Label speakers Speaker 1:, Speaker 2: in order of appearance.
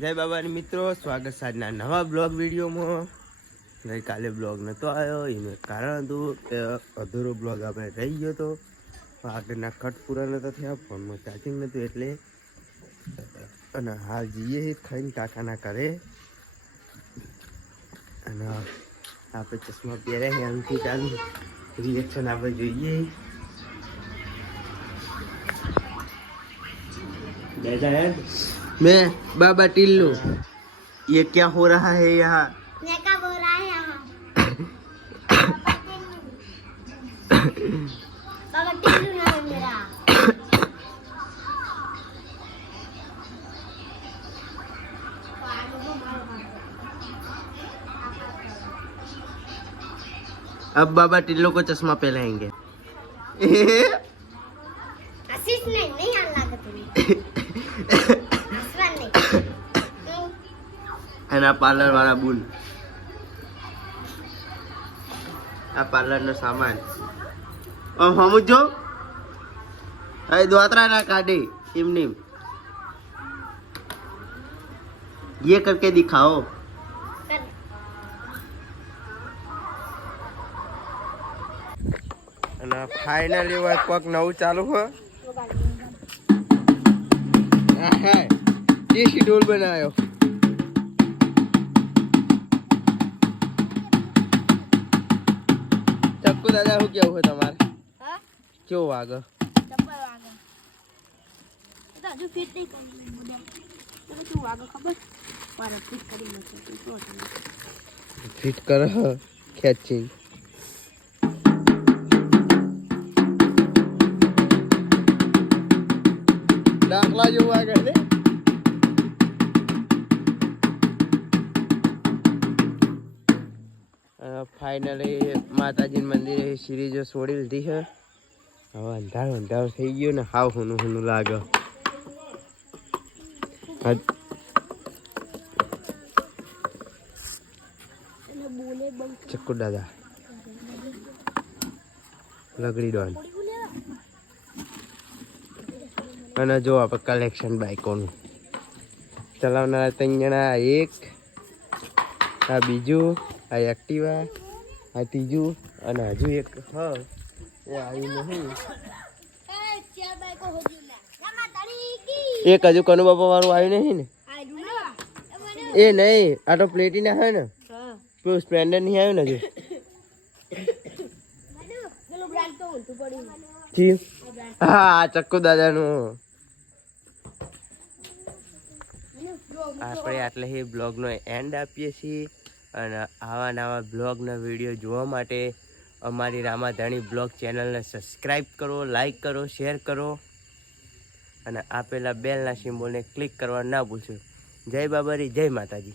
Speaker 1: જય બાબાની મિત્રો, સ્વાગત સાંજના નવા બ્લોગ વિડીયોમાં. ગઈકાલે બ્લોગ નહોતો આવ્યો એનું કારણ હતું કે અધૂરો બ્લોગ આપણે રહી ગયો હતો આગળના કટ પૂરા નહોતા થયા, ફોનમાં ચાર્જિંગ નહોતું એટલે. અને હાલ જઈએ થઈને કાકાના ઘરે. અને આપણે ચશ્મા પહેર્યા એમથી ચાલુ. રિએક્શન આપણે જોઈએ. જય मैं बाबा टिल्लू। ये क्या हो रहा है यहाँ?
Speaker 2: मैं क्या रहा है यहाँ? बाबा टिल्लू। नाम मेरा।
Speaker 1: अब बाबा टिल्लू को चश्मा पहनाएँगे।
Speaker 2: आशीष नहीं नहीं
Speaker 1: એના પાર્લર વાળા બુલ આ પાર્લર નો સામાન આમ સમજો હવે દ્વાતરા ના કાઢે એમની ये करके दिखाओ
Speaker 2: कर
Speaker 1: અને ફાઇનલી હવે કોક નવું ચાલુ હો દેશી ઢોલ બનાવ્યો તો દાદા શું કેવું છે તમારે કેવો વાગે
Speaker 2: હજુ ફિટ નહીં કરી શું વાગે ખબર મારે ફિટ કરી નથી
Speaker 1: ફિટ કર ખેંચી દાખલા જેવું આગળ ફાઇનલી માતાજી મંદિરે સિરીઝો છોડી લીધી છે. હવે અંધારું અંધારું થઈ ગયું ને હાવ હુનું હુનું લાગે. ચક્કુ દાદા. લગડી ડોન. અને જો આપણે કલેક્શન બાઇકોનું ચલાવનારા ત્રણ જણા, એક, આ બીજું, આ એક્ટિવા આ ત્રીજું અને હજુ એક. હ. એ આવ્યું નહીં એક હજુ કનુ બાપા વાળું આવ્યું નહીં ને? એ નહીં, આ તો પ્લેટિના હોય ને. પેલું સ્પ્લેન્ડર નહીં આવ્યું ને હજુ? હા ચક્કુ દાદાનું. આપણે આટલે બ્લોગનો એન્ડ આપીએ છીએ. અને આવા નવા બ્લોગના વીડિયો જોવા માટે અમારી રામાધાણી બ્લોગ ચેનલને સબસ્ક્રાઈબ કરો લાઈક કરો, શેર કરો અને આપેલા બેલના સિમ્બોલને ક્લિક કરવા ના ભૂલશો. જય બાબારી, જય માતાજી.